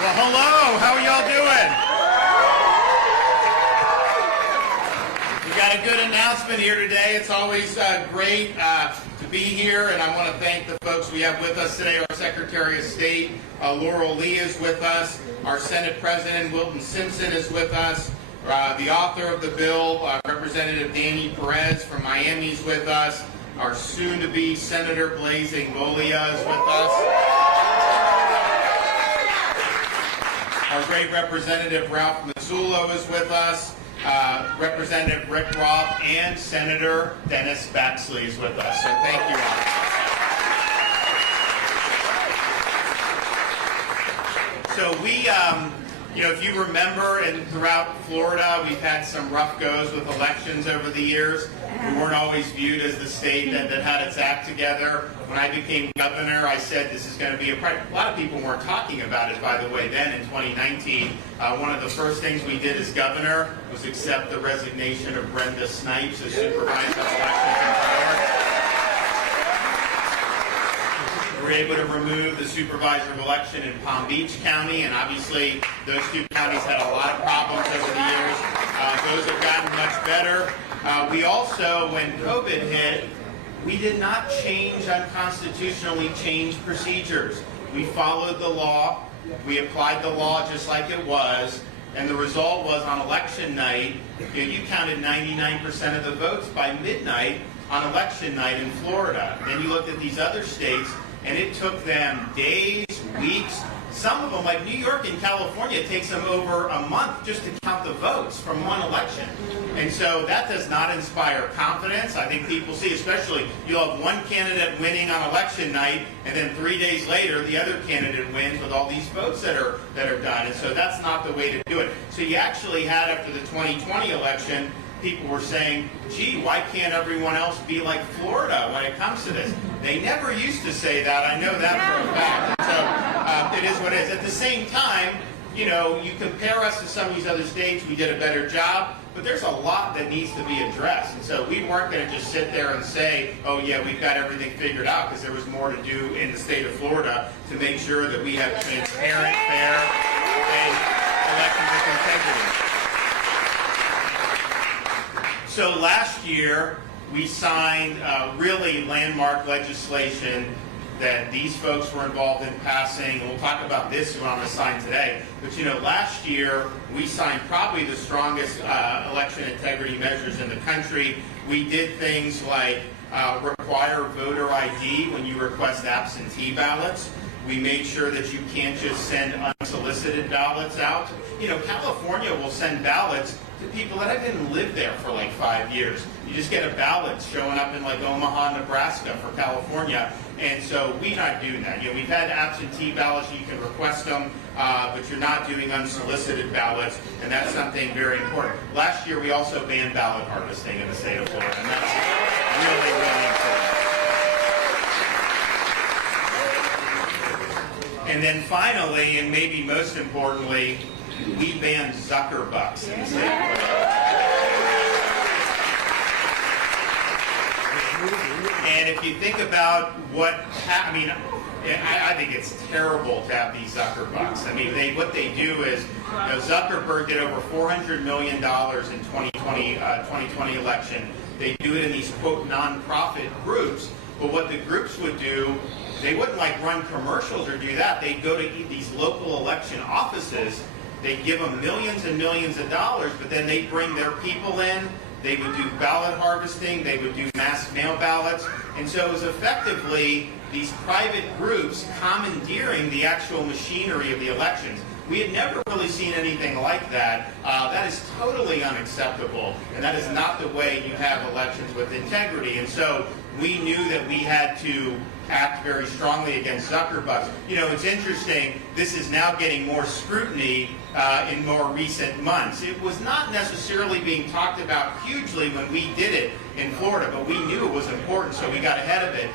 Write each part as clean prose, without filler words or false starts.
Well, hello. How are y'all doing? We got a good announcement here today. It's always great to be here, and I want to thank the folks we have with us today. Our Secretary of State, Laurel Lee, is with us. Our Senate President, Wilton Simpson, is with us. The author of the bill, Representative Danny Perez from Miami, is with us. Our soon-to-be Senator Blaise Ingoglia is with us. Our great Representative Ralph Mazzullo is with us. Representative Rick Roth and Senator Dennis Baxley is with us. So thank you all. So we, if you remember, and throughout Florida, we've had some rough goes with elections over the years. We weren't always viewed as the state that had its act together. When I became governor, I said this is going to be a lot of people weren't talking about it, by the way, then in 2019. One of the first things we did as governor was accept the resignation of Brenda Snipes as supervisor of elections in Florida. We were able to remove the supervisor of election in Palm Beach County, and obviously those two counties had a lot of problems over the years. Those have gotten much better. We also, when COVID hit, we did not unconstitutionally change procedures. We followed the law. We applied the law just like it was. And the result was on election night, you counted 99% of the votes by midnight on election night in Florida. Then you looked at these other states, and it took them days, weeks. Some of them, like New York and California, it takes them over a month just to count the votes from one election. And so that does not inspire confidence. I think people see, especially, you'll have one candidate winning on election night, and then 3 days later, the other candidate wins with all these votes that are done. And so that's not the way to do it. So you actually had, after the 2020 election, people were saying, gee, why can't everyone else be like Florida when it comes to this? They never used to say that. I know that for a fact. And so it is what it is. At the same time, you compare us to some of these other states, we did a better job, but there's a lot that needs to be addressed. And so we weren't going to just sit there and say, oh yeah, we've got everything figured out, because there was more to do in the state of Florida to make sure that we have transparent, fair, and elections with integrity. So last year, we signed really landmark legislation that these folks were involved in passing. We'll talk about this when I'm going to sign today. But last year, we signed probably the strongest election integrity measures in the country. We did things like require voter ID when you request absentee ballots. We made sure that you can't just send unsolicited ballots out. California will send ballots to people that haven't lived there for like 5 years. You just get a ballot showing up in like Omaha, Nebraska for California. And so we're not doing that. We've had absentee ballots, you can request them, but you're not doing unsolicited ballots, and that's something very important. Last year we also banned ballot harvesting in the state of Florida, and that's really, really important. And then finally, and maybe most importantly, we banned Zuckerbucks in the state of Florida. And if you think about I think it's terrible to have these Zuckerbucks. What they do is, Zuckerberg did over $400 million in 2020 election. They do it in these, quote, nonprofit groups. But what the groups would do, they wouldn't run commercials or do that. They'd go to these local election offices. They'd give them millions and millions of dollars, but then they'd bring their people in. They would do ballot harvesting. They would do mass mail ballots. And so it was effectively these private groups commandeering the actual machinery of the elections. We had never really seen anything like that. That is totally unacceptable, and that is not the way you have elections with integrity. And so we knew that we had to act very strongly against Zuckerbucks. It's interesting, this is now getting more scrutiny in more recent months. It was not necessarily being talked about hugely when we did it in Florida, but we knew it was important, so we got ahead of it.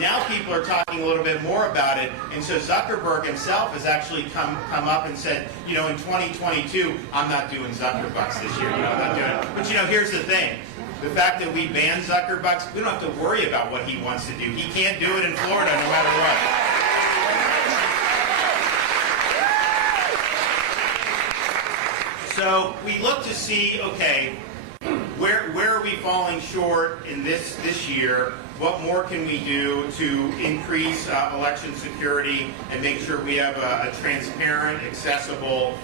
Now people are talking a little bit more about it, and so Zuckerberg himself has actually come up and said, in 2022, I'm not doing Zuckerbucks this year. I'm not doing it. But here's the thing. The fact that we ban Zuckerbucks, we don't have to worry about what he wants to do. He can't do it in Florida no matter what. So we look to see, okay, where are we falling short in this year? What more can we do to increase election security and make sure we have a transparent, accessible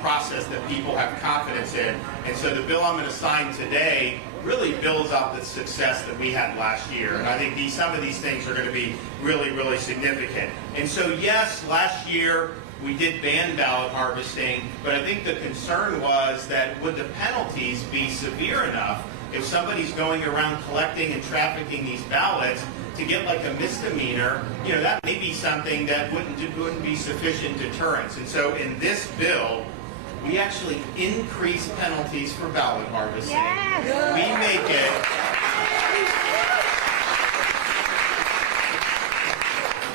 process that people have confidence in? And so the bill I'm going to sign today really builds up the success that we had last year. And I think some of these things are going to be really, really significant. And so yes, last year we did ban ballot harvesting, but I think the concern was that would the penalties be severe enough if somebody's going around collecting and trafficking these ballots to get like a misdemeanor, that may be something that wouldn't be sufficient deterrence. And so in this bill, we actually increase penalties for ballot harvesting. Yes. We make it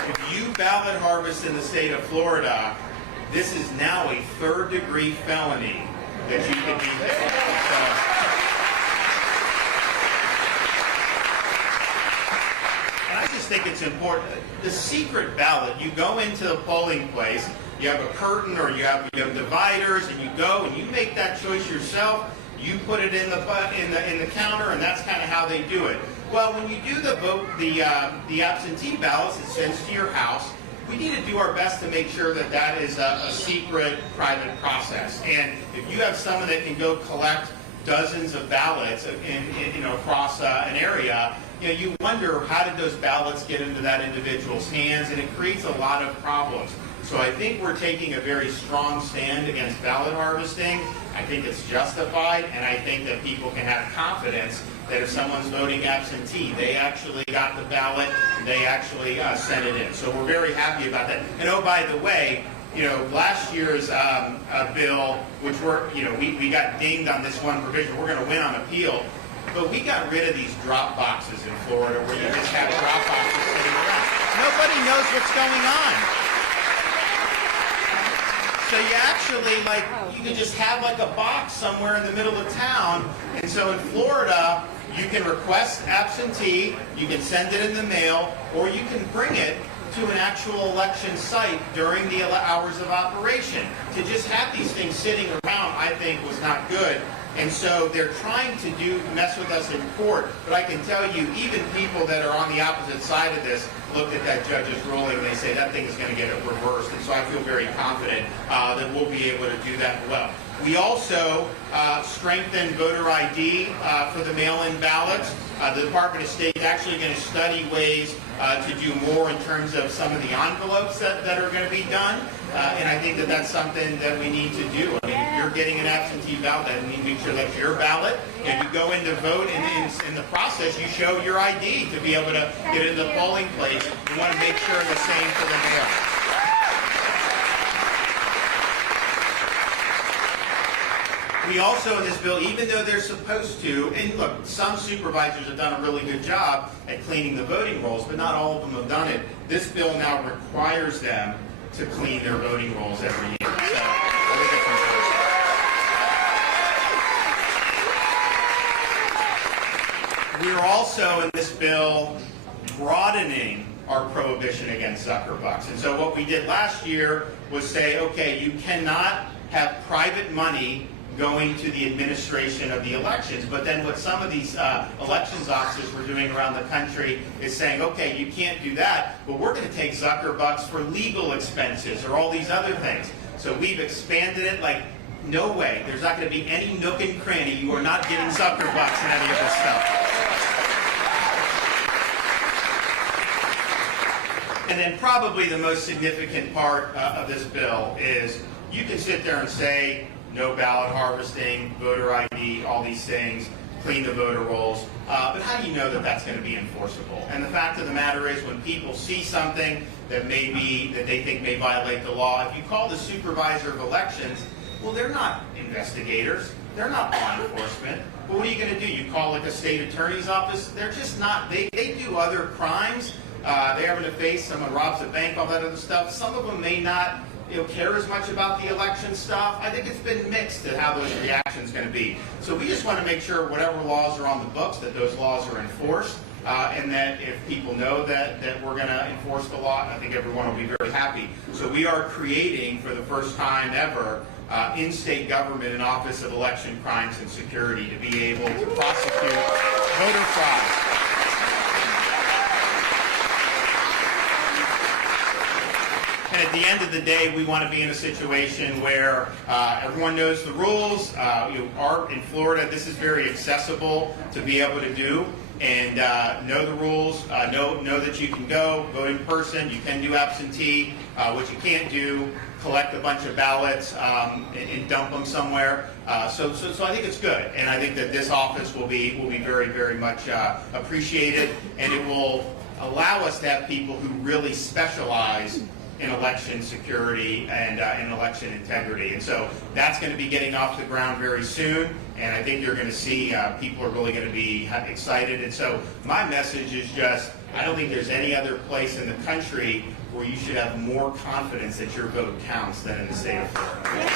if you ballot harvest in the state of Florida, this is now a third-degree felony that you can be. I just think it's important. The secret ballot, you go into the polling place, you have a curtain or you have dividers, and you go and you make that choice yourself. You put it in the counter, and that's kind of how they do it. Well, when you do the vote, the absentee ballots, it sends to your house. We need to do our best to make sure that that is a secret, private process. And if you have someone that can go collect dozens of ballots across an area, you wonder, how did those ballots get into that individual's hands? And it creates a lot of problems. So I think we're taking a very strong stand against ballot harvesting. I think it's justified, and I think that people can have confidence that if someone's voting absentee, they actually got the ballot, and they actually sent it in. So we're very happy about that. And oh, by the way, last year's bill, which we got dinged on this one provision, we're going to win on appeal. But we got rid of these drop boxes in Florida where you just have drop boxes sitting around. Nobody knows what's going on. So you actually, you can just have like a box somewhere in the middle of town. And so in Florida, you can request absentee, you can send it in the mail, or you can bring it to an actual election site during the hours of operation. To just have these things sitting around, I think, was not good. And so they're trying to mess with us in court. But I can tell you, even people that are on the opposite side of this looked at that judge's ruling and they say that thing is going to get it reversed. And so I feel very confident that we'll be able to do that well. We also strengthened voter ID for the mail-in ballots. The Department of State is actually going to study ways to do more in terms of some of the envelopes that are going to be done. And I think that that's something that we need to do. I mean, if you're getting an absentee ballot, that means make sure that's your ballot. If you go in to vote, in the process, you show your ID to be able to get into the polling place. We want to make sure the same for the mail. We also, in this bill, even though they're supposed to, and look, some supervisors have done a really good job at cleaning the voting rolls, but not all of them have done it. This bill now requires them to clean their voting rolls every year. So, I think it's important. We are also, in this bill, broadening our prohibition against sucker bucks. And so what we did last year was say, okay, you cannot have private money going to the administration of the elections. But then what some of these elections officers were doing around the country is saying, okay, you can't do that, but we're going to take Zucker bucks for legal expenses or all these other things. So we've expanded it like, no way. There's not going to be any nook and cranny. You are not getting Zucker bucks and any of this stuff. And then probably the most significant part of this bill is you can sit there and say, no ballot harvesting, voter ID, all these things, clean the voter rolls. But how do you know that that's going to be enforceable? And the fact of the matter is, when people see something that they think may violate the law, if you call the supervisor of elections, well, they're not investigators. They're not law enforcement. But what are you going to do? You call like a state attorney's office? They're just not. They do other crimes. They're having to face someone robs a bank, all that other stuff. Some of them may not care as much about the election stuff. I think it's been mixed to how those reactions going to be. So we just want to make sure whatever laws are on the books, that those laws are enforced. and that if people know that we're going to enforce the law, I think everyone will be very happy. So we are creating, for the first time ever, in state government, an Office of Election Crimes and Security to be able to prosecute voter fraud. And at the end of the day, we want to be in a situation where everyone knows the rules. In Florida, this is very accessible to be able to do, and know the rules, know that you can go, vote in person, you can do absentee. What you can't do, collect a bunch of ballots and dump them somewhere. So I think it's good, and I think that this office will be very, very much appreciated, and it will allow us to have people who really specialize in election security and in election integrity. And so that's going to be getting off the ground very soon, and I think you're going to see people are really going to be excited. And so my message is just, I don't think there's any other place in the country where you should have more confidence that your vote counts than in the state of Florida.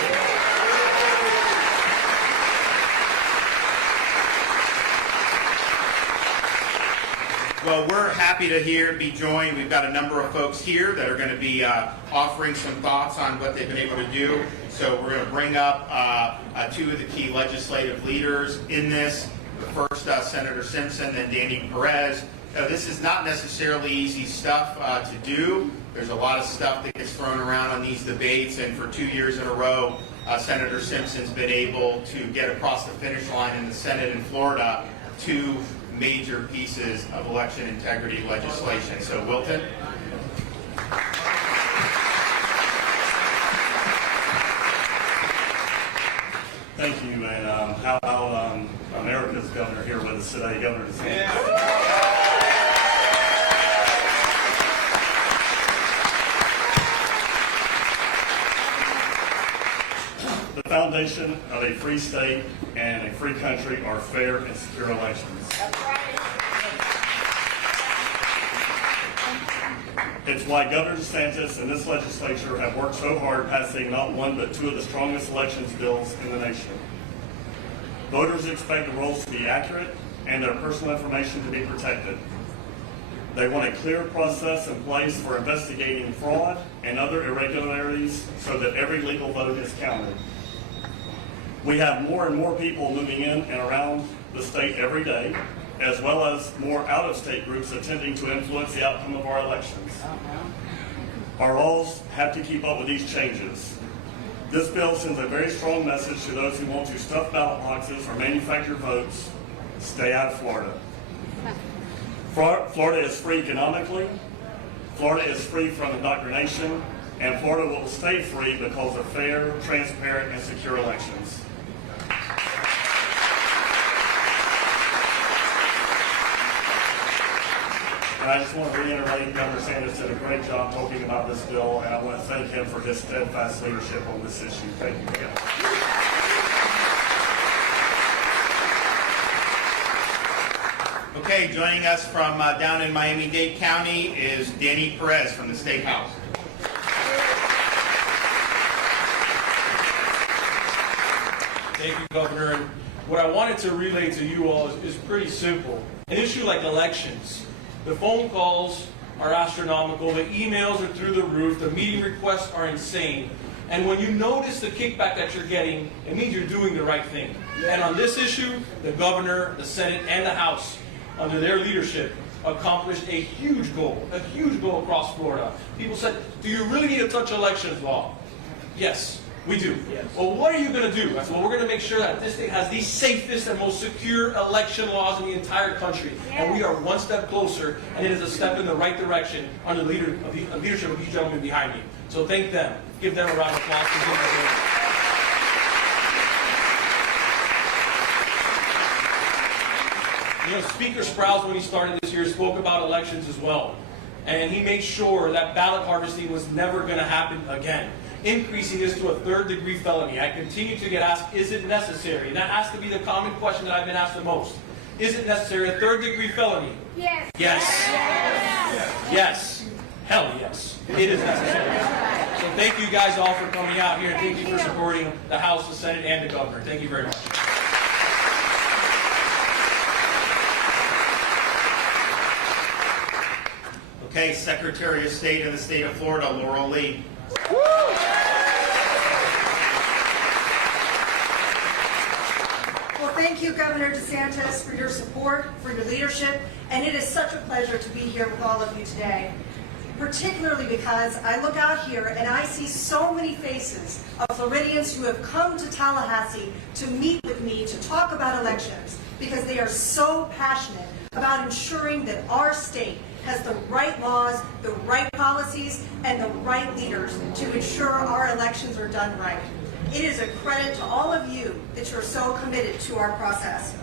Well, we're happy to be joined. We've got a number of folks here that are going to be offering some thoughts on what they've been able to do. So we're going to bring up two of the key legislative leaders in this. First, Senator Simpson, then Danny Perez. This is not necessarily easy stuff to do. There's a lot of stuff that gets thrown around on these debates, and for 2 years in a row, Senator Simpson's been able to get across the finish line in the Senate in Florida two major pieces of election integrity legislation. So, Wilton. Thank you, and how about America's governor here with us today, Governor DeSantis. The foundation of a free state and a free country are fair and secure elections. It's why Governor DeSantis and this legislature have worked so hard passing not one but two of the strongest elections bills in the nation. Voters expect the rolls to be accurate and their personal information to be protected. They want a clear process in place for investigating fraud and other irregularities so that every legal vote is counted. We have more and more people moving in and around the state every day, as well as more out-of-state groups attempting to influence the outcome of our elections. Our laws have to keep up with these changes. This bill sends a very strong message to those who want to stuff ballot boxes or manufacture votes. Stay out of Florida. Florida is free economically, Florida is free from indoctrination, and Florida will stay free because of fair, transparent, and secure elections. And I just want to reiterate, Governor Sanders did a great job talking about this bill, and I want to thank him for his steadfast leadership on this issue. Thank you again. Okay, joining us from down in Miami-Dade County is Danny Perez from the State House. Thank you, Governor. And what I wanted to relay to you all is pretty simple. An issue like elections, the phone calls are astronomical, the emails are through the roof, the meeting requests are insane. And when you notice the kickback that you're getting, it means you're doing the right thing. And on this issue, the governor, the Senate, and the House, under their leadership, accomplished a huge goal across Florida. People said, do you really need to touch elections law? Yes, we do. Yes. Well, what are you going to do? I said, well, we're going to make sure that this state has the safest and most secure election laws in the entire country. Yes. And we are one step closer, and it is a step in the right direction under the leadership of these gentlemen behind me. So thank them. Give them a round of applause. You know, Speaker Sprowls, when he started this year, spoke about elections as well. And he made sure that ballot harvesting was never going to happen again, increasing this to a third-degree felony. I continue to get asked, is it necessary? And that has to be the common question that I've been asked the most. Is it necessary, a third-degree felony? Yes. Yes. Yes. Yes. Hell yes. It is necessary. So thank you guys all for coming out here, and thank you for supporting the House, the Senate, and the Governor. Thank you very much. Okay, Secretary of State of the state of Florida, Laurel Lee. Well, thank you, Governor DeSantis, for your support, for your leadership, and it is such a pleasure to be here with all of you today. Particularly because I look out here and I see so many faces of Floridians who have come to Tallahassee to meet with me to talk about elections because they are so passionate about ensuring that our state has the right laws, the right policies, and the right leaders to ensure our elections are done right. It is a credit to all of you that you're so committed to our process.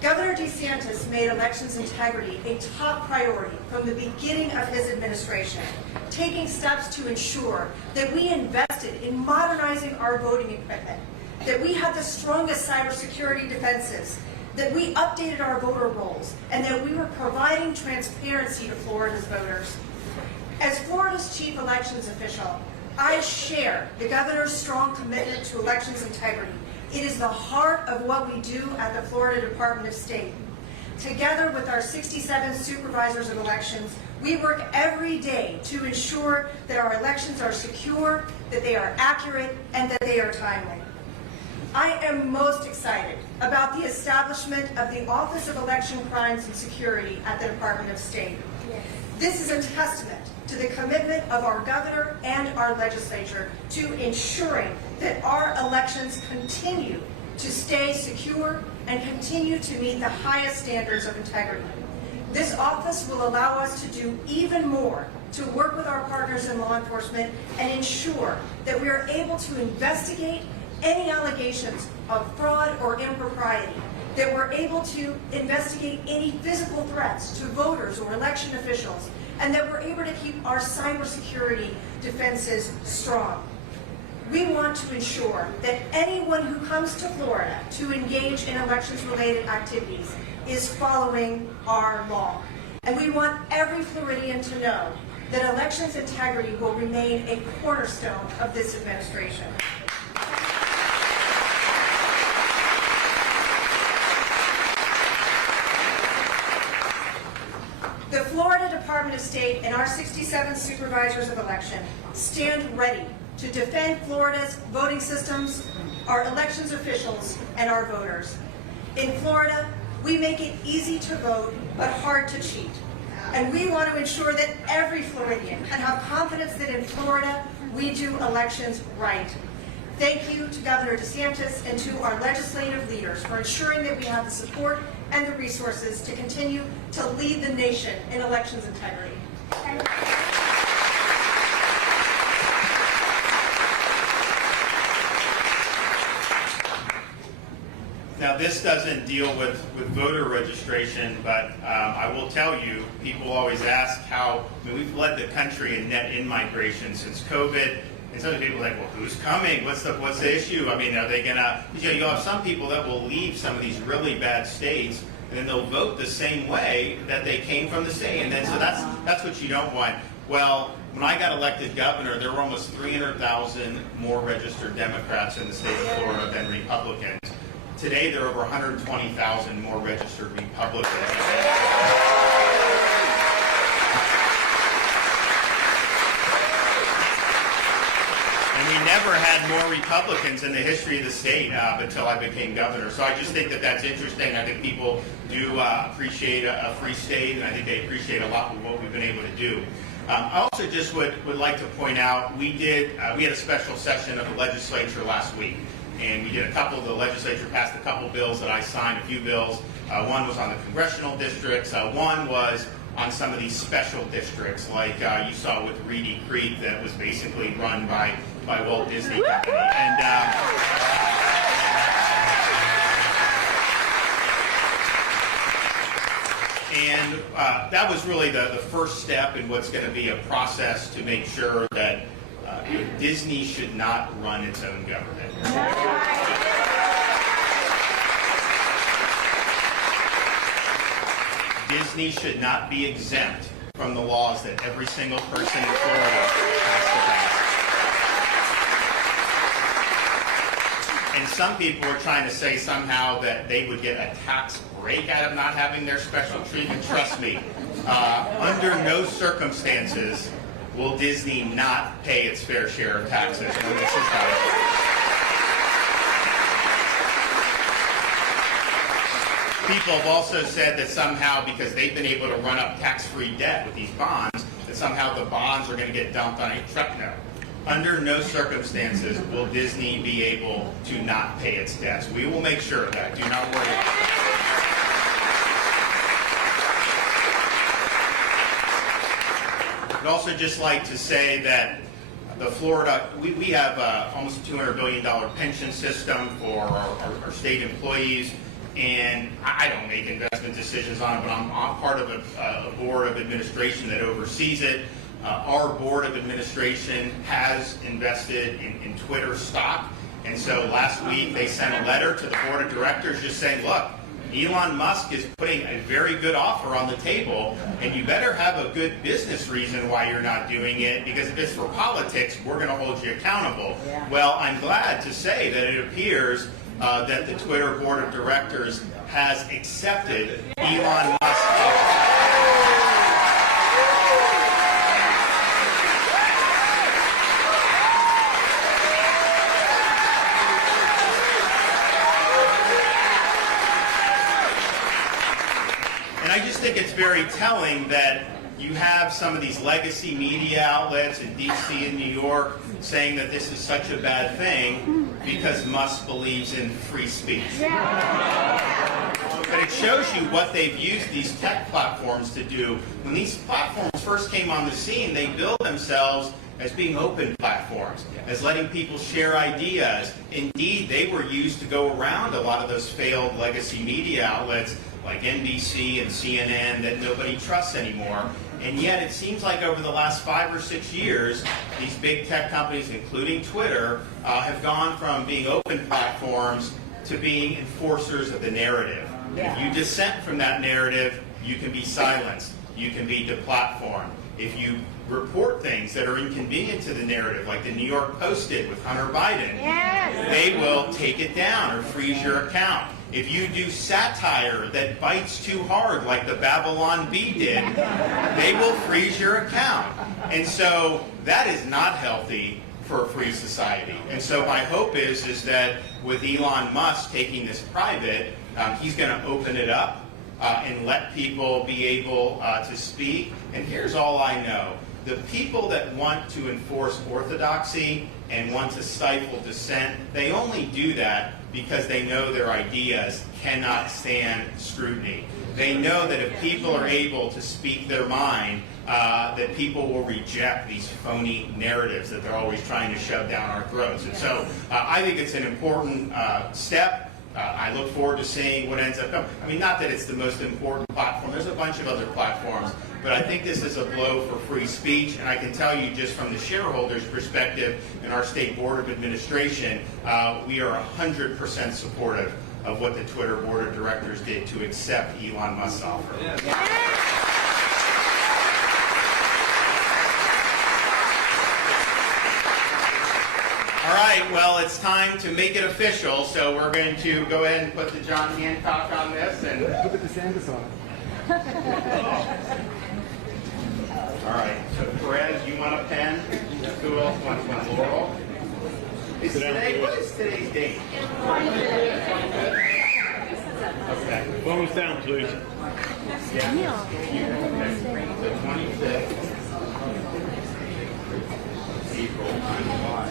Governor DeSantis made elections integrity a top priority from the beginning of his administration, taking steps to ensure that we invested in modernizing our voting equipment, that we had the strongest cybersecurity defenses, that we updated our voter rolls, and that we were providing transparency to Florida's voters. As Florida's chief elections official, I share the governor's strong commitment to elections integrity. It is the heart of what we do at the Florida Department of State. Together with our 67 supervisors of elections, we work every day to ensure that our elections are secure, that they are accurate, and that they are timely. I am most excited about the establishment of the Office of Election Crimes and Security at the Department of State. This is a testament to the commitment of our governor and our legislature to ensuring that our elections continue to stay secure and continue to meet the highest standards of integrity. This office will allow us to do even more to work with our partners in law enforcement and ensure that we are able to investigate any allegations of fraud or impropriety, that we're able to investigate any physical threats to voters or election officials, and that we're able to keep our cybersecurity defenses strong. We want to ensure that anyone who comes to Florida to engage in elections-related activities is following our law. And we want every Floridian to know that elections integrity will remain a cornerstone of this administration. The Florida Department of State and our 67 supervisors of election stand ready to defend Florida's voting systems, our elections officials, and our voters. In Florida, we make it easy to vote, but hard to cheat. And we want to ensure that every Floridian can have confidence that in Florida, we do elections right. Thank you to Governor DeSantis and to our legislative leaders for ensuring that we have the support and the resources to continue to lead the nation in elections integrity. Now, this doesn't deal with voter registration, but I will tell you, people always ask how, we've led the country in net in-migration since COVID, and some people are like, well, who's coming? What's the issue? Are they gonna, you'll have some people that will leave some of these really bad states, and then they'll vote the same way that they came from the state, and then so that's what you don't want. Well, when I got elected governor, there were almost 300,000 more registered Democrats in the state of Florida than Republicans. Today, there are over 120,000 more registered Republicans. And we never had more Republicans in the history of the state until I became governor. So I just think that that's interesting. I think people do appreciate a free state, and I think they appreciate a lot of what we've been able to do. I also just would like to point out, we had a special session of the legislature last week. And we did the legislature passed a couple bills that I signed, a few bills. One was on the congressional districts. One was on some of these special districts, like you saw with Reedy Creek, that was basically run by Walt Disney Company. And that was really the first step in what's going to be a process to make sure that Disney should not run its own government. Disney should not be exempt from the laws that every single person in Florida has to pass. And some people are trying to say somehow that they would get a tax break out of not having their special treatment. Trust me, under no circumstances will Disney not pay its fair share of taxes when this is done. People have also said that somehow, because they've been able to run up tax-free debt with these bonds, that somehow the bonds are going to get dumped on a truck note. Under no circumstances will Disney be able to not pay its debts. We will make sure of that. Do not worry. I'd also just like to say that the Florida, we have almost a $200 billion pension system for our state employees. And I don't make investment decisions on it, but I'm part of a board of administration that oversees it. Our board of administration has invested in Twitter stock. And so last week they sent a letter to the board of directors just saying, look, Elon Musk is putting a very good offer on the table, and you better have a good business reason why you're not doing it, because if it's for politics, we're going to hold you accountable. Yeah. Well, I'm glad to say that it appears that the Twitter board of directors has accepted Elon Musk's offer. And I just think it's very telling that you have some of these legacy media outlets in D.C. and New York saying that this is such a bad thing because Musk believes in free speech. But it shows you what they've used these tech platforms to do. When these platforms first came on the scene, they built themselves as being open platforms, as letting people share ideas. Indeed, they were used to go around a lot of those failed legacy media outlets like NBC and CNN that nobody trusts anymore. And yet it seems like over the last 5 or 6 years, these big tech companies, including Twitter, have gone from being open platforms to being enforcers of the narrative. Yeah. If you dissent from that narrative, you can be silenced. You can be deplatformed. If you report things that are inconvenient to the narrative, like the New York Post did with Hunter Biden, yes, they will take it down or freeze your account. If you do satire that bites too hard, like the Babylon Bee did, they will freeze your account. And so that is not healthy for a free society. And so my hope is that with Elon Musk taking this private, he's going to open it up and let people be able to speak. And here's all I know. The people that want to enforce orthodoxy and want to stifle dissent, they only do that because they know their ideas cannot stand scrutiny. They know that if people are able to speak their mind, that people will reject these phony narratives that they're always trying to shove down our throats. And so I think it's an important step. I look forward to seeing what ends up coming. I mean, not that it's the most important platform. There's a bunch of other platforms. But I think this is a blow for free speech. And I can tell you just from the shareholders' perspective in our state board of administration, we are 100% supportive of what the Twitter board of directors did to accept Elon Musk's offer. All right, well, it's time to make it official, so we're going to go ahead and put the John Hancock on this. And put the DeSantis on it. All right, so Perez, you want a pen? Who else wants one? Laurel? Is today, what is today's date? Okay. Phones down, please. Yeah. The 26th. April 25.